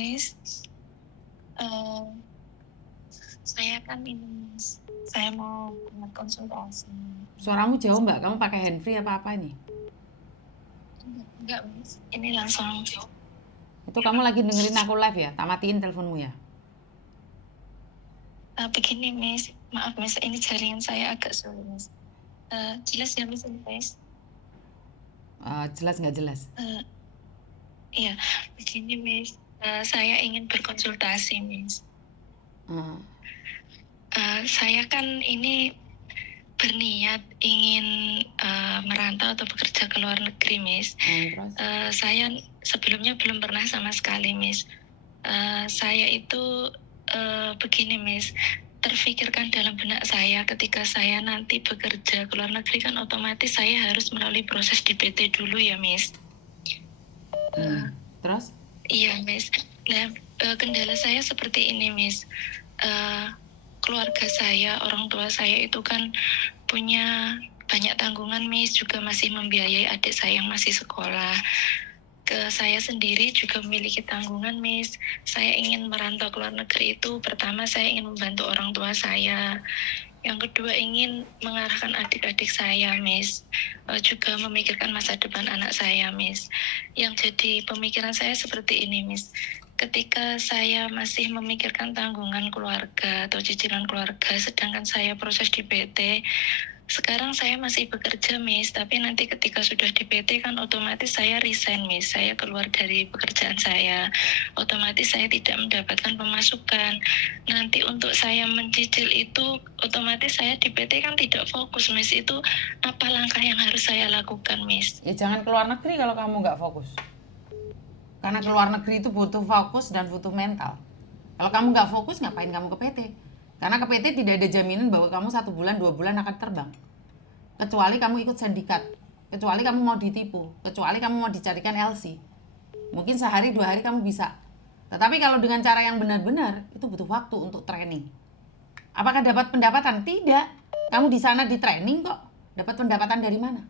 Miss. Eh, saya kan ini, Miss. Saya mau buat konsultasi. Suaramu jauh mbak, kamu pakai handfree apa ini? Enggak, Miss. Ini langsung. Itu kamu lagi dengerin aku live ya? Tak matiin teleponmu ya? Begini, Miss. Maaf, Miss. Ini jaringan saya agak sulit, Miss. Jelas ya, Miss? Jelas nggak jelas? Iya, begini, Miss. Saya ingin berkonsultasi, Miss. Saya kan ini berniat ingin merantau atau bekerja ke luar negeri, Miss. Terus? Saya sebelumnya belum pernah sama sekali, Miss. Saya itu begini, Miss. Terfikirkan dalam benak saya ketika saya nanti bekerja ke luar negeri kan otomatis saya harus melalui proses di PT dulu ya, Miss. Terus? Iya, Miss. Nah, kendala saya seperti ini, Miss. Keluarga saya, orang tua saya itu kan punya banyak tanggungan, Miss, juga masih membiayai adik saya yang masih sekolah. Saya sendiri juga memiliki tanggungan, Miss. Saya ingin merantau ke luar negeri itu, pertama saya ingin membantu orang tua saya. Yang kedua ingin mengarahkan adik-adik saya, Miss. Juga memikirkan masa depan anak saya, Miss. Yang jadi pemikiran saya seperti ini, Miss. Ketika saya masih memikirkan tanggungan keluarga atau cicilan keluarga, sedangkan saya proses di PT, sekarang saya masih bekerja, Miss, tapi nanti ketika sudah di PT kan otomatis saya resign, Miss. Saya keluar dari pekerjaan saya. Otomatis saya tidak mendapatkan pemasukan. Nanti untuk saya mencicil itu otomatis saya di PT kan tidak fokus, Miss. Itu apa langkah yang harus saya lakukan, Miss? Ya jangan keluar negeri kalau kamu nggak fokus. Karena keluar negeri itu butuh fokus dan butuh mental. Kalau kamu nggak fokus, ngapain kamu ke PT? Karena ke PT tidak ada jaminan bahwa kamu 1 bulan, 2 bulan akan terbang. Kecuali kamu ikut sindikat, kecuali kamu mau ditipu, kecuali kamu mau dicarikan LC. Mungkin sehari 2 hari kamu bisa. Tetapi kalau dengan cara yang benar-benar, itu butuh waktu untuk training. Apakah dapat pendapatan? Tidak. Kamu di sana di training kok. Dapat pendapatan dari mana?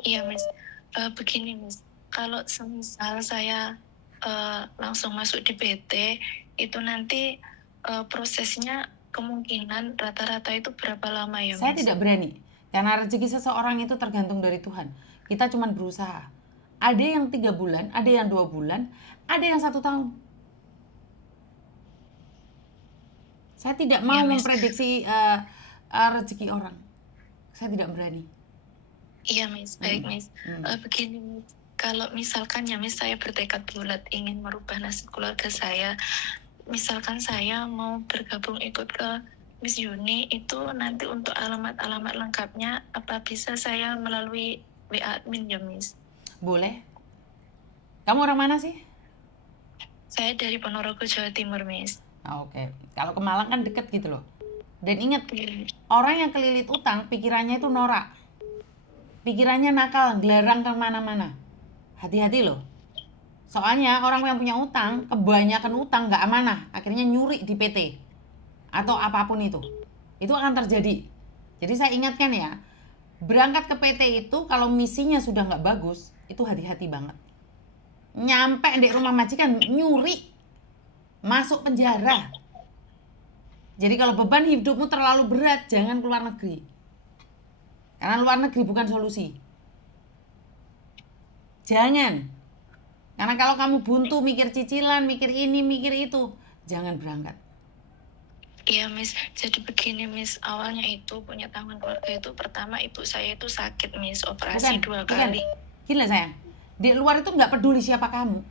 Iya, Miss. Begini, Miss. Kalau semisal saya langsung masuk di PT, itu nanti prosesnya kemungkinan rata-rata itu berapa lama ya, Miss? Saya tidak berani. Karena rezeki seseorang itu tergantung dari Tuhan. Kita cuma berusaha. Ada yang 3 bulan, ada yang 2 bulan, ada yang 1 tahun. Saya tidak mau memprediksi rezeki orang. Saya tidak berani. Iya, Miss. Baik, Miss. Begini, Miss. Kalau misalkan ya, Miss, saya bertekad bulat ingin merubah nasib keluarga saya. Misalkan saya mau bergabung ikut ke Miss Yuni, itu nanti untuk alamat-alamat lengkapnya, apa bisa saya melalui WA admin ya, Miss? Boleh. Kamu orang mana sih? Saya dari Ponorogo, Jawa Timur, Miss. Oke. Kalau ke Malang kan deket gitu loh. Dan ingat, orang yang kelilit utang, pikirannya itu norak. Pikirannya nakal, gelarang kemana-mana. Hati-hati loh. Soalnya orang yang punya utang, kebanyakan utang nggak amanah. Akhirnya nyuri di PT. Atau apapun itu. Itu akan terjadi. Jadi saya ingatkan ya, berangkat ke PT itu kalau misinya sudah nggak bagus, itu hati-hati banget. Nyampe di rumah majikan, nyuri. Masuk penjara. Jadi kalau beban hidupmu terlalu berat, jangan keluar negeri. Karena luar negeri bukan solusi. Jangan. Karena kalau kamu buntu mikir cicilan, mikir ini, mikir itu, jangan berangkat. Iya, Miss. Jadi begini, Miss. Awalnya itu punya tanggungan keluarga itu pertama ibu saya itu sakit, Miss. Operasi 2 kali. Gila sayang. Di luar itu nggak peduli siapa kamu.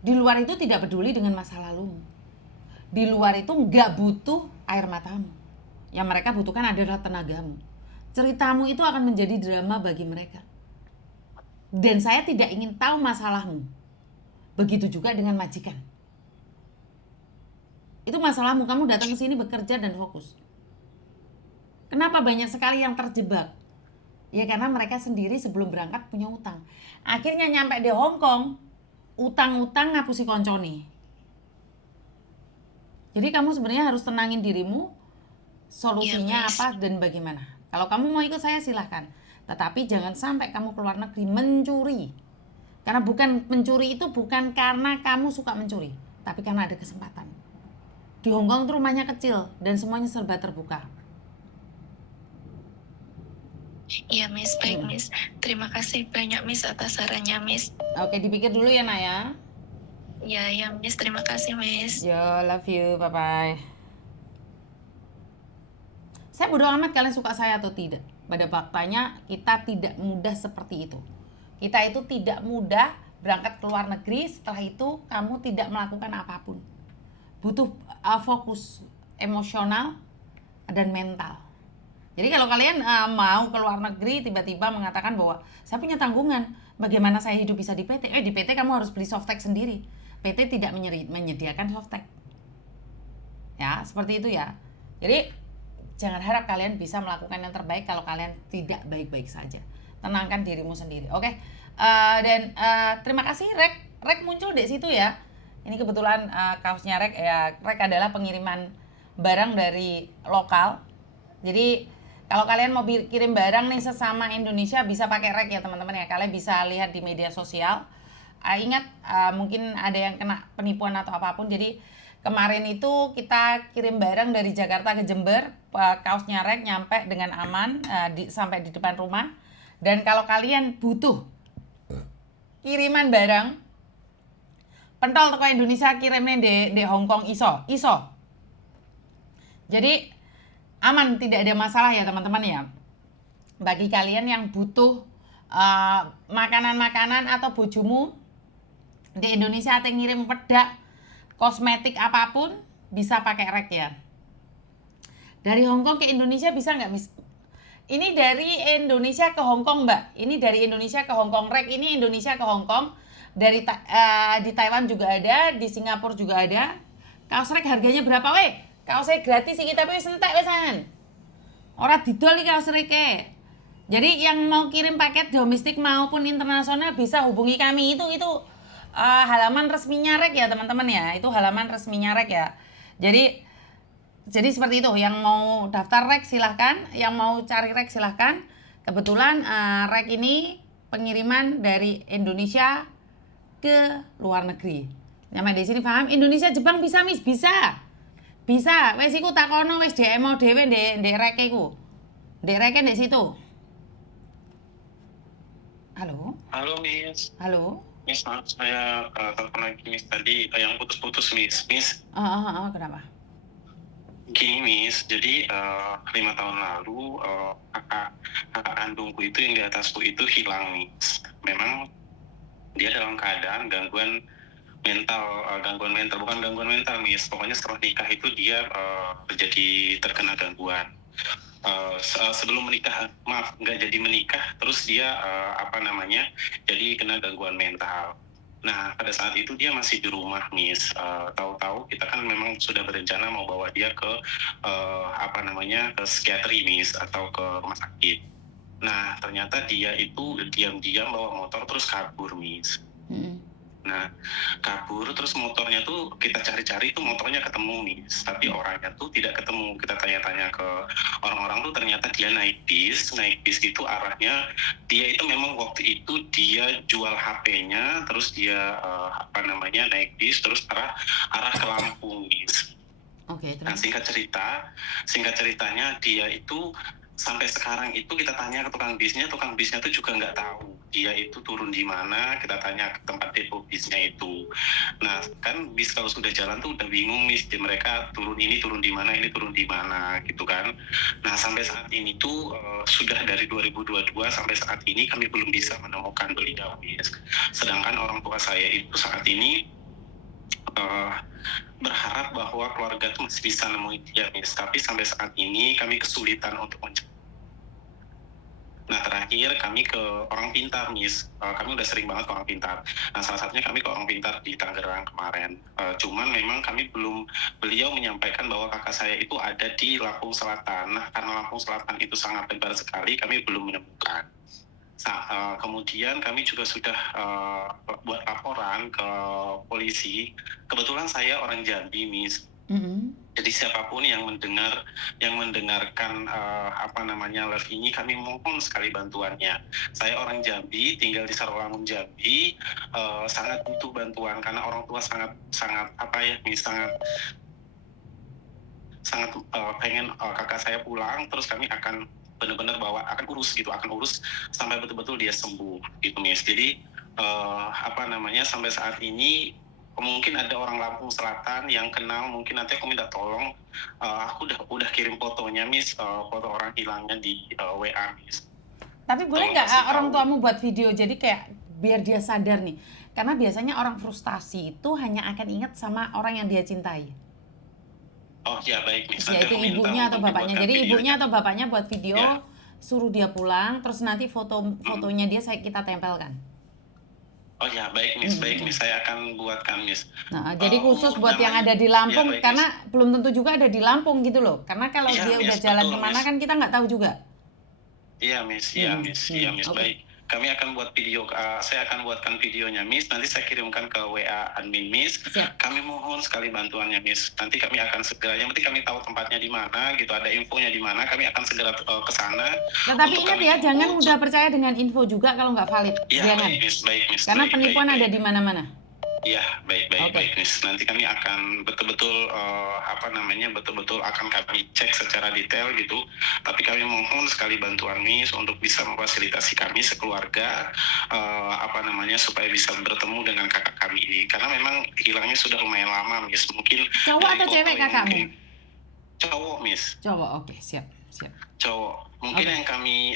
Di luar itu tidak peduli dengan masa lalumu. Di luar itu nggak butuh air matamu. Yang mereka butuhkan adalah tenagamu. Ceritamu itu akan menjadi drama bagi mereka. Dan saya tidak ingin tahu masalahmu. Begitu juga dengan majikan. Itu masalahmu, kamu datang ke sini bekerja dan fokus. Kenapa banyak sekali yang terjebak? Ya karena mereka sendiri sebelum berangkat punya utang. Akhirnya nyampe di Hong Kong, utang-utang ngapusi konconi. Jadi kamu sebenarnya harus tenangin dirimu, solusinya apa dan bagaimana. Kalau kamu mau ikut saya silahkan. Tetapi jangan sampai kamu keluar negeri mencuri. Karena bukan mencuri itu bukan karena kamu suka mencuri, tapi karena ada kesempatan. Di Hong Kong tuh rumahnya kecil dan semuanya serba terbuka. Iya, Miss. Baik, Miss. Terima kasih banyak, Miss, atas sarannya, Miss. Oke, dipikir dulu ya, Nak ya. Iya, ya, Miss. Terima kasih, Miss. Yo, love you, bye-bye. Saya bodo amat kalian suka saya atau tidak. Pada faktanya kita tidak mudah seperti itu. Kita itu tidak mudah berangkat ke luar negeri, setelah itu kamu tidak melakukan apapun. Butuh fokus emosional dan mental. Jadi kalau kalian mau ke luar negeri tiba-tiba mengatakan bahwa saya punya tanggungan, bagaimana saya hidup bisa di PT? Di PT kamu harus beli softtek sendiri. PT tidak menyediakan softtek. Ya, seperti itu ya. Jadi jangan harap kalian bisa melakukan yang terbaik kalau kalian tidak baik-baik saja. Tenangkan dirimu sendiri. Oke. Dan terima kasih Rek muncul di situ ya. Ini kebetulan kaosnya Rek ya. Rek adalah pengiriman barang dari lokal. Jadi kalau kalian mau kirim barang nih sesama Indonesia bisa pakai Rek ya teman-teman ya. Kalian bisa lihat di media sosial. Ingat mungkin ada yang kena penipuan atau apapun. Jadi kemarin itu kita kirim barang dari Jakarta ke Jember, kaosnya Rek nyampe dengan aman sampai di depan rumah. Dan kalau kalian butuh kiriman barang, pentol toko Indonesia kirimnya di Hong Kong iso. Jadi aman, tidak ada masalah ya teman-teman ya. Bagi kalian yang butuh makanan-makanan atau bojomu di Indonesia atau ngirim pedak, kosmetik apapun bisa pakai Rek ya. Dari Hong Kong ke Indonesia bisa nggak, Miss? Ini dari Indonesia ke Hong Kong, Mbak. Ini dari Indonesia ke Hong Kong. Rek ini Indonesia ke Hong Kong. Dari di Taiwan juga ada, di Singapura juga ada. Kaos Rek harganya berapa, weh? Kaosnya gratis iki tapi wis entek wisan. Ora didol iki kaos Rek. Jadi yang mau kirim paket domestik maupun internasional bisa hubungi kami. Itu halaman resminya Rek ya, teman-teman ya. Itu halaman resminya Rek ya. Jadi seperti itu, yang mau daftar Rek silahkan, yang mau cari Rek silahkan. Kebetulan Rek ini pengiriman dari Indonesia ke luar negeri. Nyampe di sini paham? Indonesia Jepang bisa, Miss? Bisa. Wes iku takono wes DM dhewe ndek Rek iku. Ndek Rek ndek situ. Halo? Halo, Miss. Halo? Miss, maaf saya telepon lagi, Miss. Tadi yang putus-putus, Miss. Kenapa? Gini, Miss. Jadi 5 tahun lalu kakak kandungku itu yang di atasku itu hilang, Miss. Memang dia dalam keadaan gangguan mental, bukan gangguan mental, Miss. Pokoknya setelah nikah itu dia terkena gangguan. Sebelum menikah, nggak jadi menikah, terus dia jadi kena gangguan mental. Nah, pada saat itu dia masih di rumah, Miss. Tahu-tahu kita kan memang sudah berencana mau bawa dia ke ke psikiatri, Miss, atau ke rumah sakit. Nah, ternyata dia itu diam-diam bawa motor terus kabur, Miss. Nah, kabur terus motornya tuh kita cari-cari tuh motornya ketemu, Miss. Tapi orangnya tuh tidak ketemu. Kita tanya-tanya ke orang-orang tuh ternyata dia naik bis itu arahnya dia itu memang waktu itu dia jual HP-nya, terus dia naik bis terus arah ke Lampung, Miss. Oke, Nah, singkat ceritanya dia itu sampai sekarang itu kita tanya ke tukang bisnya tuh juga nggak tahu dia itu turun di mana. Kita tanya ke tempat depo bisnya itu. Nah, kan bis kalau sudah jalan tuh udah bingung, Miss, mereka turun di mana gitu kan. Nah, sampai saat ini tuh sudah dari 2022 sampai saat ini kami belum bisa menemukan beliau, Miss. Sedangkan orang tua saya itu saat ini berharap bahwa keluarga tuh masih bisa nemuin dia, Miss. Tapi sampai saat ini kami kesulitan untuk mencari. Nah, terakhir kami ke orang pintar, Miss. Kami udah sering banget ke orang pintar. Nah, salah satunya kami ke orang pintar di Tangerang kemarin. Cuman memang beliau menyampaikan bahwa kakak saya itu ada di Lampung Selatan. Nah, karena Lampung Selatan itu sangat lebar sekali, kami belum menemukan. Kemudian kami juga sudah buat laporan ke polisi. Kebetulan saya orang Jambi, Miss. Jadi siapapun yang mendengarkan live ini, kami mohon sekali bantuannya. Saya orang Jambi, tinggal di Sarawangun Jambi, sangat butuh bantuan karena orang tua sangat pengen kakak saya pulang, terus kami akan benar-benar akan urus sampai betul-betul dia sembuh gitu Miss. Jadi sampai saat ini mungkin ada orang Lampung Selatan yang kenal, mungkin nanti aku minta tolong, aku udah kirim fotonya Miss, foto orang hilangnya di WA Miss. Tapi boleh Tolong nggak kasih orang tahu. tuamu buat video jadi kayak biar dia sadar nih, karena biasanya orang frustasi itu hanya akan ingat sama orang yang dia cintai. Oh ya baik Miss, Ya nanti itu aku minta ibunya atau untuk bapaknya. dibuatkan Jadi ibunya videonya. atau bapaknya buat video, Ya. suruh dia pulang, terus nanti fotonya dia kita tempelkan. Oh ya baik Miss, saya akan buatkan Miss. Nah, jadi khusus buat yang Namanya, ada di ya Lampung, baik Miss. karena belum tentu juga ada di Lampung gitu loh. Karena kalau Iya, dia Miss, udah jalan betul, kemana Miss. kan kita nggak tahu juga. Iya Miss, Oke. baik. Kami akan buat video, saya akan buatkan videonya Miss, nanti saya kirimkan ke WA admin Miss. Siap. Kami mohon sekali bantuannya Miss. Nanti kami akan segera, yang penting kami tahu tempatnya di mana gitu, ada infonya di mana, kami akan segera ke sana. Tetapi untuk ingat kami ya, jemput. jangan mudah percaya dengan info juga kalau nggak valid. Iya, Jangan. baik Miss. Karena baik, penipuan baik, ada baik. di mana-mana. Iya, baik Oke. Miss. Nanti kami akan betul-betul betul-betul akan kami cek secara detail gitu. Tapi kami mohon sekali bantuan Miss untuk bisa memfasilitasi kami sekeluarga supaya bisa bertemu dengan kakak kami ini. Karena memang hilangnya sudah lumayan lama Miss. Mungkin Cowok dari atau foto cewek yang kakakmu? mungkin- Cowok Miss. Cowok, oke, siap. Cowok. Mungkin Oke. yang kami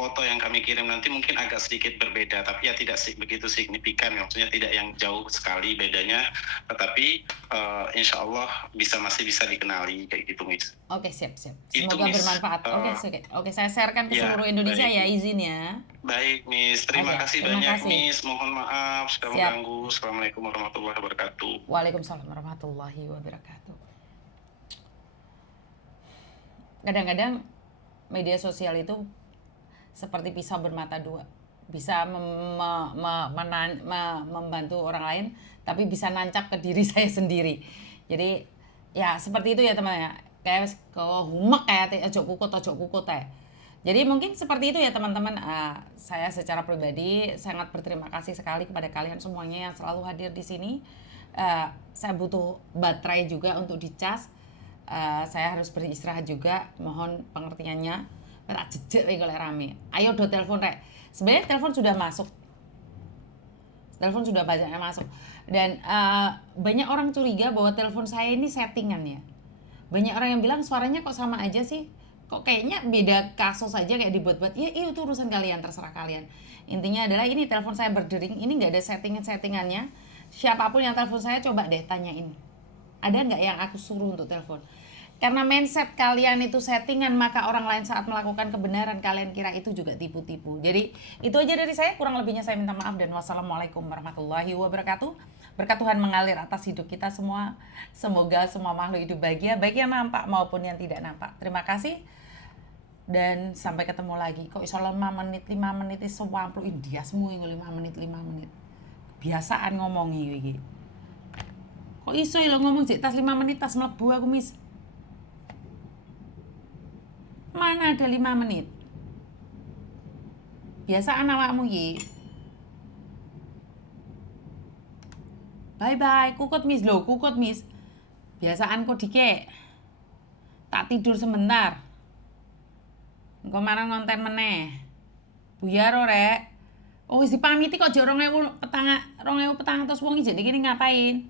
foto yang kami kirim nanti mungkin agak sedikit berbeda, tapi ya tidak begitu signifikan, maksudnya tidak yang jauh sekali bedanya, tetapi insya Allah masih bisa dikenali kayak gitu Miss. Oke, siap. Itu, Semoga Miss. bermanfaat. Oke, saya sharekan ke Ya, seluruh Indonesia baik. ya, izin ya. Baik Miss, terima Oke, kasih terima banyak kasih. Miss, mohon maaf sudah Siap. mengganggu. Assalamualaikum warahmatullahi wabarakatuh. Waalaikumsalam warahmatullahi wabarakatuh. Kadang-kadang media sosial itu seperti pisau bermata dua, bisa membantu orang lain, tapi bisa nancap ke diri saya sendiri. Jadi ya seperti itu ya teman ya, kayak kalau humek kayak ojo kukut ya. Jadi mungkin seperti itu ya teman-teman. Saya secara pribadi sangat berterima kasih sekali kepada kalian semuanya yang selalu hadir di sini. Saya butuh baterai juga untuk dicas. Saya harus beristirahat juga, mohon pengertiannya. Tak jejak lagi kalau rame. Ayo do telepon rek. Sebenarnya telepon sudah masuk. Telepon sudah banyaknya masuk. Dan banyak orang curiga bahwa telepon saya ini settingan ya. Banyak orang yang bilang suaranya kok sama aja sih. Kok kayaknya beda kasus aja kayak dibuat-buat. Ya itu urusan kalian, terserah kalian. Intinya adalah ini telepon saya berdering, ini nggak ada settingannya. Siapapun yang telepon saya coba deh tanyain. Ada nggak yang aku suruh untuk telepon? Karena mindset kalian itu settingan, maka orang lain saat melakukan kebenaran kalian kira itu juga tipu-tipu. Jadi itu aja dari saya, kurang lebihnya saya minta maaf dan wassalamualaikum warahmatullahi wabarakatuh. Berkat Tuhan mengalir atas hidup kita semua. Semoga semua makhluk hidup bahagia, baik yang nampak maupun yang tidak nampak. Terima kasih dan sampai ketemu lagi. Kok iso 5 menit iso 20 India semua 5 menit. Biasaan ngomongi iki. Kok iso lo ngomong sih tas 5 menit tas mlebu aku Miss. Mana ada 5 menit? Biasaan awakmu iki. Bye, kukut Miss. Biasaan kok dikek. Tak tidur sebentar. Engko marang ngonten meneh. Buyar rek. Oh wis dipamiti kok jek 2000 petang 2000 petang terus wong iki jadi kene ngapain?